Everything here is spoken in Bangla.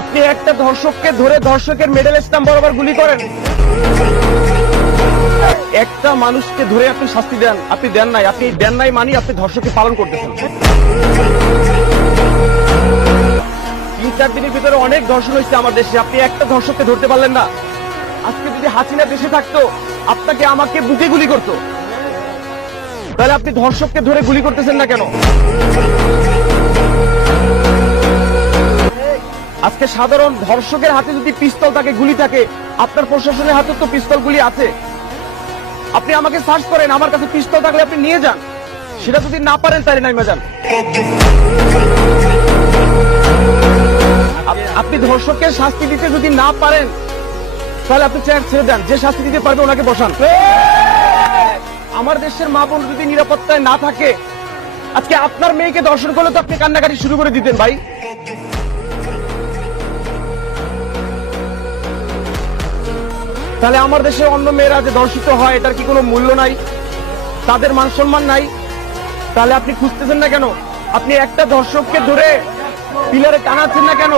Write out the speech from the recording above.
আপনি একটা ধর্ষককে ধরে ধর্ষকের মিডল স্টাম্প বরাবর গুলি করেন। একটা মানুষকে ধরে আপনি শাস্তি দেন, আপনি দেন নাই মানে আপনি ধর্ষককে পালন করতেছেন। 3-4 দিনের ভিতরে অনেক ধর্ষণ হয়েছে আমার দেশে, আপনি একটা ধর্ষককে ধরতে পারলেন না। আজকে যদি হাসিনা দেশে থাকতো আপনাকে আমাকে বুকে গুলি করতো, তাহলে আপনি ধর্ষককে ধরে গুলি করতেছেন না কেন? আজকে সাধারণ ধর্ষকের হাতে যদি পিস্তল থাকে, গুলি থাকে, আপনার প্রশাসনের হাতে তো পিস্তল গুলি আছে। আপনি আমাকে সার্চ করেন, আমার কাছে পিস্তল থাকলে আপনি নিয়ে যান, সেটা যদি না পারেন তাহলে নাইমা যান। আপনি ধর্ষককে শাস্তি দিতে যদি না পারেন তাহলে আপনি চেয়ার ছেড়ে দেন, যে শাস্তি দিতে পারবে ওনাকে বসান। আমার দেশের মা বোন যদি নিরাপত্তায় না থাকে, আজকে আপনার মেয়েকে ধর্ষণ করলে তো আপনি কান্নাকাটি শুরু করে দিতেন ভাই। তাহলে আমার দেশে অন্য মেয়েরা যে ধর্ষিত হয় এটার কি কোনো মূল্য নাই? তাদের মান সম্মান নাই? তাহলে আপনি খুঁজতেছেন না কেন? আপনি একটা ধর্ষককে ধরে পিলারে টানাচ্ছেন না কেন?